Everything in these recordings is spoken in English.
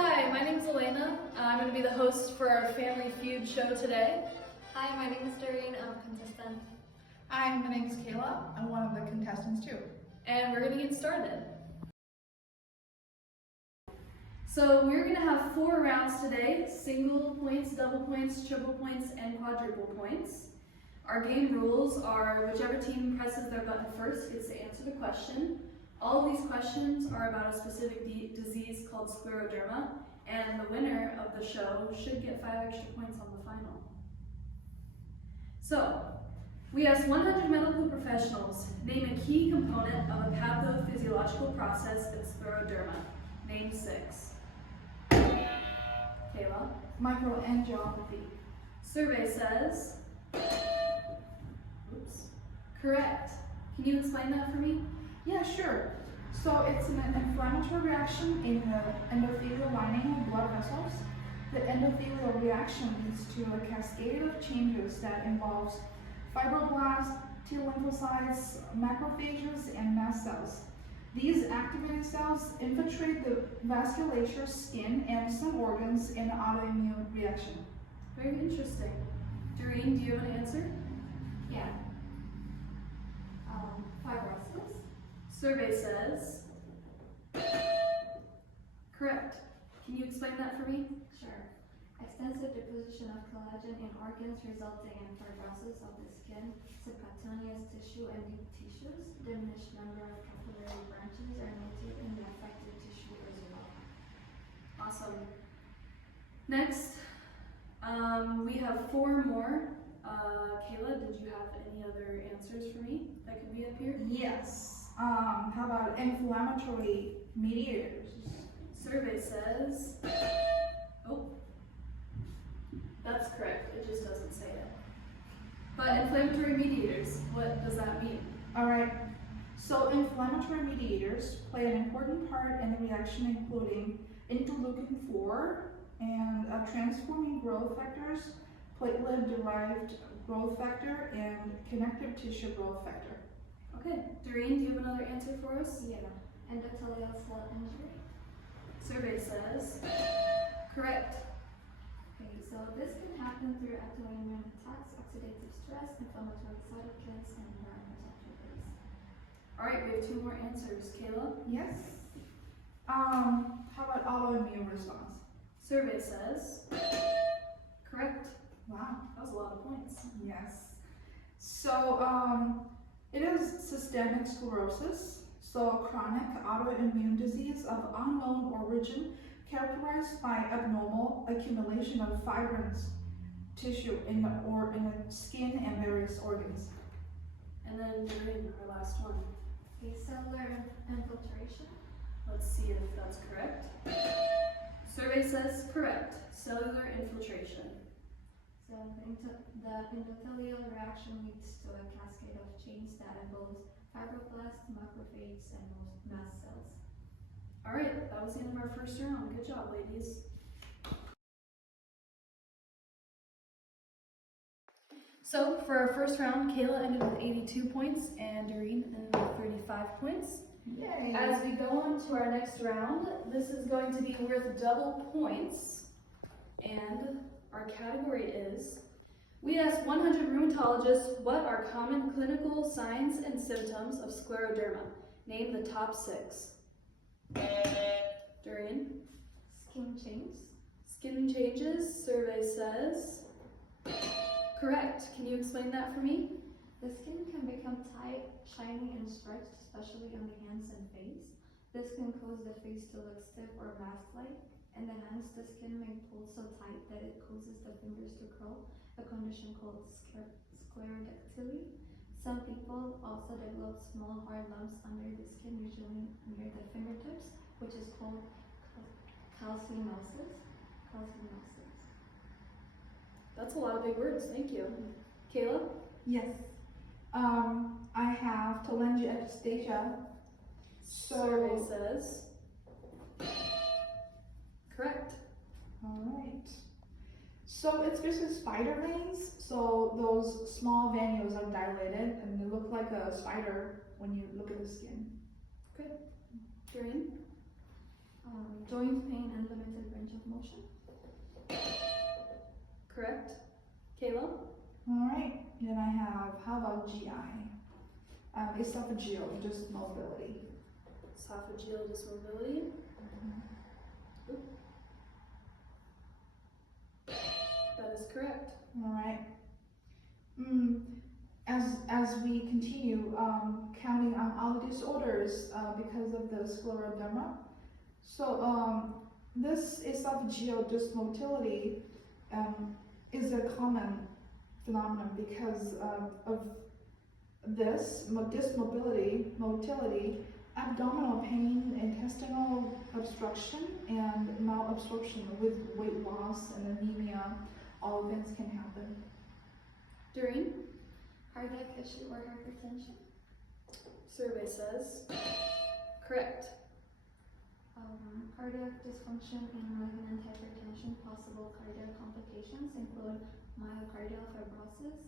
Hi, my name is Elena. I'm going to be the host for our Family Feud show today. Hi, my name is Dareen. I'm a contestant. Hi, my name is Kayla. I'm one of the contestants too. And we're going to get started. So we're going to have 4 rounds today: single points, double points, triple points, and quadruple points. Our game rules are whichever team presses their button first gets to answer the question. All of these questions are about a specific disease called Scleroderma, and the winner of the show should get 5 extra points on the final. So, we asked 100 medical professionals, name a key component of a pathophysiological process in Scleroderma. Name 6. Kayla? Microangiopathy. Survey says, correct. Can you explain that for me? Yeah, sure. So it's an inflammatory reaction in the endothelial lining of blood vessels. The endothelial reaction leads to a cascade of changes that involves fibroblasts, T lymphocytes, macrophages, and mast cells. These activated cells infiltrate the vasculature, skin, and some organs in an autoimmune reaction. Very interesting. Dareen, do you have an answer? Yeah. Fibrosis. Survey says, correct. Can you explain that for me? Sure. Extensive deposition of collagen in organs resulting in fibrosis of the skin, subcutaneous tissue, and deep tissues. Diminished number of capillary branches are noted in the affected tissue as well. Awesome. Next, we have 4 more. Kayla, did you have any other answers for me that could be up here? Yes. How about inflammatory mediators? Survey says, oh, that's correct. It just doesn't say it. But inflammatory mediators, what does that mean? All right. So inflammatory mediators play an important part in the reaction, including interleukin-4 and transforming growth factors, platelet-derived growth factor, and connective tissue growth factor. Okay, Dareen, do you have another answer for us? Yeah. Endothelial cell injury. Survey says, correct. Okay, so this can happen through autoimmune attacks, oxidative stress, inflammatory cytokines, and neuroprotective. All right, we have 2 more answers. Kayla? Yes. How about autoimmune response? Survey says, correct. Wow. That was a lot of points. Yes. So it is systemic sclerosis, so chronic autoimmune disease of unknown origin characterized by abnormal accumulation of fibrous tissue in the skin and various organs. And then Dareen, our last one. Okay, cellular infiltration. Let's see if that's correct. Survey says correct. Cellular infiltration. So the endothelial reaction leads to a cascade of change that involves fibroblasts, macrophages, and mast cells. All right, that was the end of our first round. Good job, ladies. So for our first round, Kayla ended with 82 points and Dareen ended with 35 points. Yay! As we go on to our next round, this is going to be worth double points, and our category is, we asked 100 rheumatologists what are common clinical signs and symptoms of Scleroderma. Name the top 6. Dareen? Skin change. Skin changes, survey says. Correct. Can you explain that for me? The skin can become tight, shiny, and stretched, especially on the hands and face. This can cause the face to look stiff or mask-like. In the hands, the skin may pull so tight that it causes the fingers to curl, a condition called sclerodactyly. Some people also develop small hard lumps under the skin, usually near the fingertips, which is called calcinosis. That's a lot of big words. Thank you. Kayla? Yes. I have telangiectasia. Survey says. Correct. All right. So it's basically spider veins. So those small venules are dilated and they look like a spider when you look at the skin. Okay. Dareen? Joint pain and limited range of motion. Correct. Kayla? Alright, then I have, how about GI? Esophageal, just mobility. Esophageal dismobility. That is correct. Alright. As we continue counting on all the disorders because of the scleroderma, so this esophageal dysmotility is a common phenomenon because of this motility, abdominal pain, intestinal obstruction, and malabsorption with weight loss and anemia. All events can happen. Dareen? Cardiac issue or hypertension. Survey says correct. Cardiac dysfunction and malignant hypertension. Possible cardiac complications include myocardial fibrosis,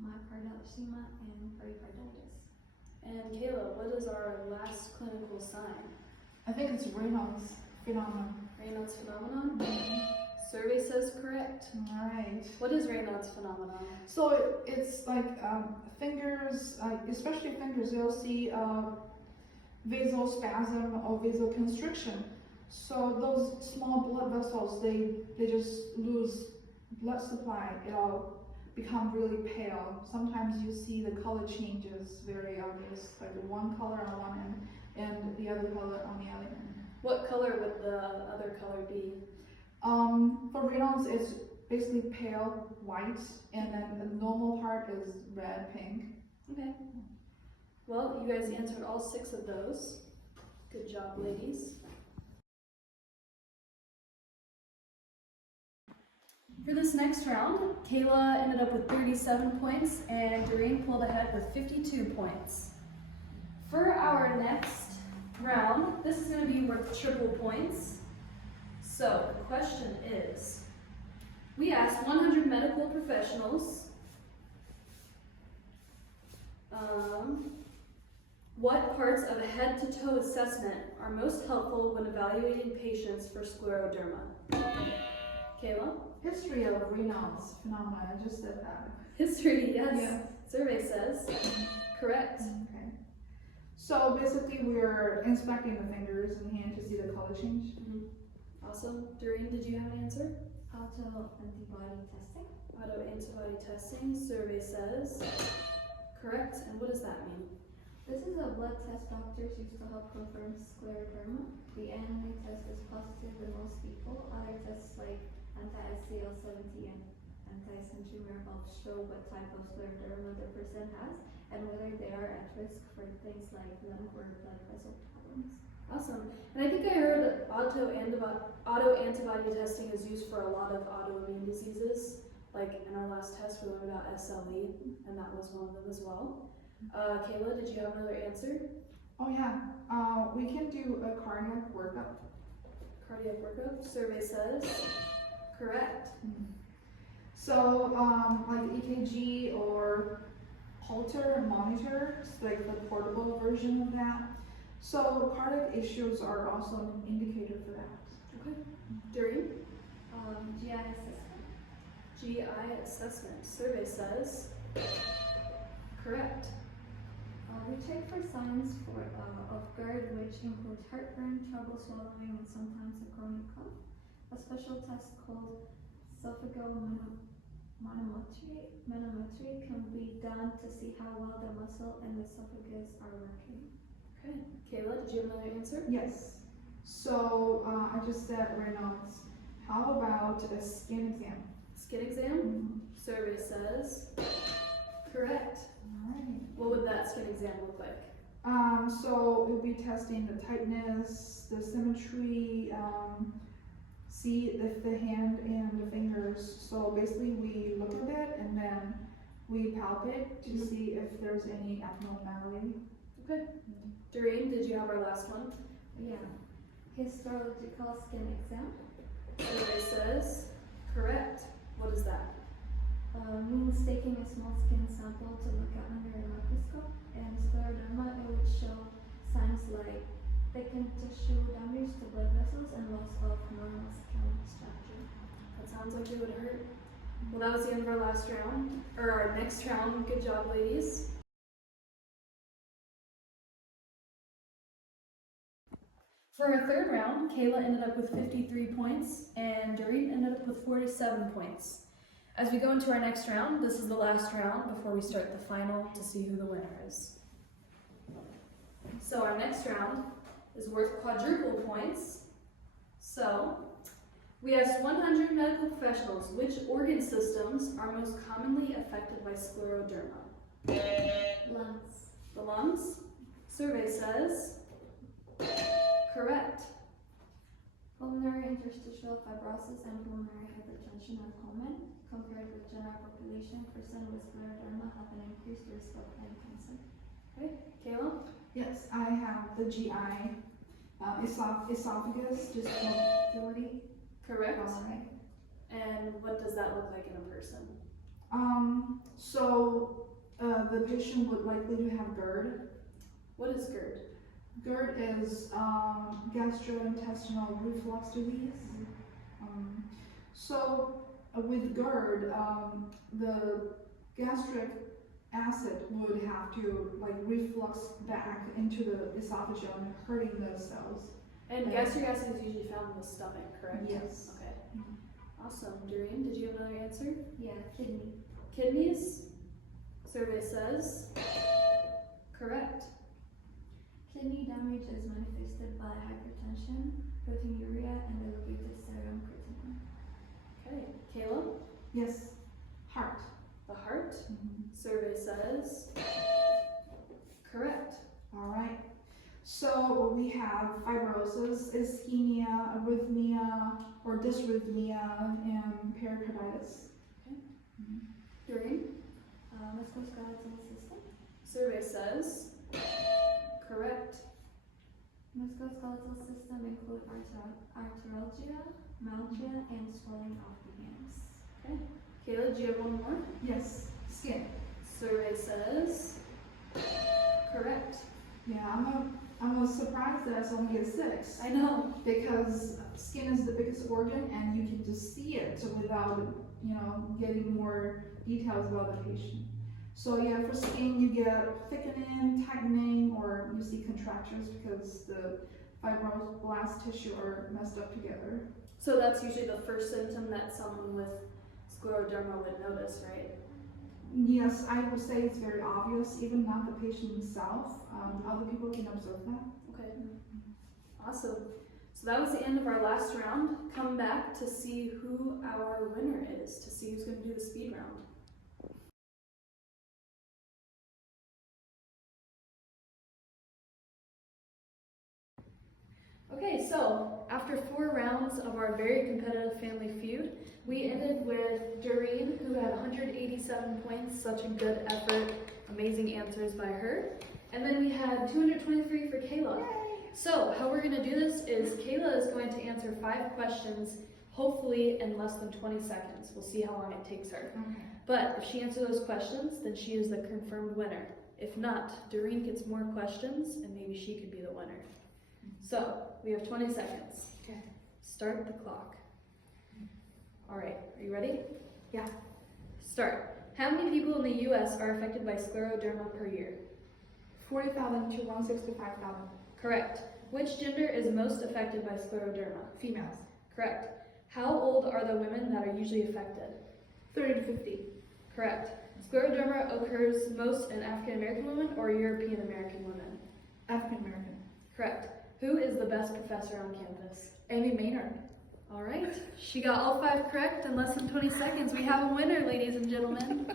myocardial ischemia, and pericarditis. And Kayla, what is our last clinical sign? I think it's Raynaud's phenomenon. Raynaud's phenomenon? Survey says correct. Alright. What is Raynaud's phenomenon? So it's like fingers, especially fingers, you'll see vasospasm or vasoconstriction. So those small blood vessels, they just lose blood supply. It'll become really pale. Sometimes you see the color changes very obvious, like one color on one end and the other color on the other end. What color would the other color be? For Raynaud's, it's basically pale white, and then the normal part is red, pink. Okay. Well, you guys answered all 6 of those. Good job, ladies. For this next round, Kayla ended up with 37 points and Dareen pulled ahead with 52 points. For our next round, this is going to be worth triple points. So the question is, we asked 100 medical professionals what parts of a head-to-toe assessment are most helpful when evaluating patients for scleroderma? Kayla? History of Raynaud's phenomenon, I just said that. History, yes. Yeah. Survey says correct. Okay. So basically we're inspecting the fingers and hand to see the color change. Awesome. Dareen, did you have an answer? Autoantibody testing. Autoantibody testing. Survey says correct. And what does that mean? This is a blood test doctors use to help confirm scleroderma. The NA test is positive in most people. Other tests like anti-SCL70 and anti-centromere show what type of scleroderma the person has and whether they are at risk for things like lung or blood vessel problems. Awesome. And I think I heard autoantibody testing is used for a lot of autoimmune diseases. Like in our last test, we learned about SLE, and that was one of them as well. Kayla, did you have another answer? Oh yeah, we can do a cardiac workup. Cardiac workup. Survey says correct. So like EKG or Holter monitor, it's like the portable version of that. So cardiac issues are also an indicator for that. Okay. Dareen? GI assessment. GI assessment. Survey says correct. We check for signs of GERD, which include heartburn, trouble swallowing, and sometimes a chronic cough. A special test called esophageal manometry can be done to see how well the muscle and the esophagus are working. Okay. Kayla, did you have another answer? Yes. So I just said Raynaud's. How about a skin exam? Skin exam. Survey says correct. Alright. What would that skin exam look like? So we'll be testing the tightness, the symmetry, see if the hand and the fingers. So basically we look at it and then we palpate to see if there's any abnormality. Okay. Dareen, did you have our last one? Yeah. Histological skin exam. Survey says correct. What is that? Means taking a small skin sample to look at under a microscope, and scleroderma, it would show signs like thickened tissue damage to blood vessels, and loss of normal skin structure. That sounds like it would hurt. Well, that was the end of our last round, or our next round. Good job, ladies. For our third round, Kayla ended up with 53 points, and Dareen ended up with 47 points. As we go into our next round, this is the last round before we start the final to see who the winner is. So our next round is worth quadruple points. So, we asked 100 medical professionals which organ systems are most commonly affected by scleroderma. Lungs. The lungs? Survey says correct. Pulmonary interstitial fibrosis and pulmonary hypertension are common. Compared with general population, person with scleroderma have an increased risk of lung cancer. Okay, Kayla? Yes, I have the GI, esophagus, just motility. Correct. Alright. And what does that look like in a person? The patient would likely to have GERD. What is GERD? GERD is gastrointestinal reflux disease. With GERD, the gastric acid would have to reflux back into the esophageum, hurting the cells. And gastric acid is usually found in the stomach, correct? Yes. Okay. Awesome. Dareen, did you have another answer? Yeah, kidney. Kidneys? Survey says correct. Kidney damage is manifested by hypertension, proteinuria, and elevated serum creatinine. Okay. Kayla? Yes, heart. The heart? Survey says correct. All right. So we have fibrosis, ischemia, arrhythmia or dysrhythmia, and pericarditis. Dareen? Musculoskeletal system. Survey says correct. Musculoskeletal system include arthralgia, myalgia, and swelling of the hands. Okay. Kayla, do you have one more? Yes, skin. Survey says correct. Yeah, I'm surprised that it's only a 6. I know. Because skin is the biggest organ and you can just see it without, getting more details about the patient. So yeah, for skin you get thickening, tightening, or you see contractures because the fibroblast tissue are messed up together. So that's usually the first symptom that someone with scleroderma would notice, right? Yes, I would say it's very obvious, even not the patient himself. Other people can observe that. Okay. Awesome. So that was the end of our last round. Come back to see who our winner is, to see who's going to do the speed round. Okay, so after 4 rounds of our very competitive family feud, we ended with Dareen, who had 187 points, such a good effort, amazing answers by her. And then we had 223 for Kayla. Yay! So how we're going to do this is Kayla is going to answer 5 questions, hopefully in less than 20 seconds. We'll see how long it takes her. Okay. But if she answers those questions, then she is the confirmed winner. If not, Dareen gets more questions and maybe she could be the winner. So, we have 20 seconds. Okay. Start the clock. All right, are you ready? Yeah. Start. How many people in the U.S. are affected by scleroderma per year? 40,000 to 165,000. Correct. Which gender is most affected by scleroderma? Females. Correct. How old are the women that are usually affected? 30 to 50. Correct. Scleroderma occurs most in African American women or European American women? African American. Correct. Who is the best professor on campus? Amy Maynard. All right, she got all 5 correct in less than 20 seconds. We have a winner, ladies and gentlemen.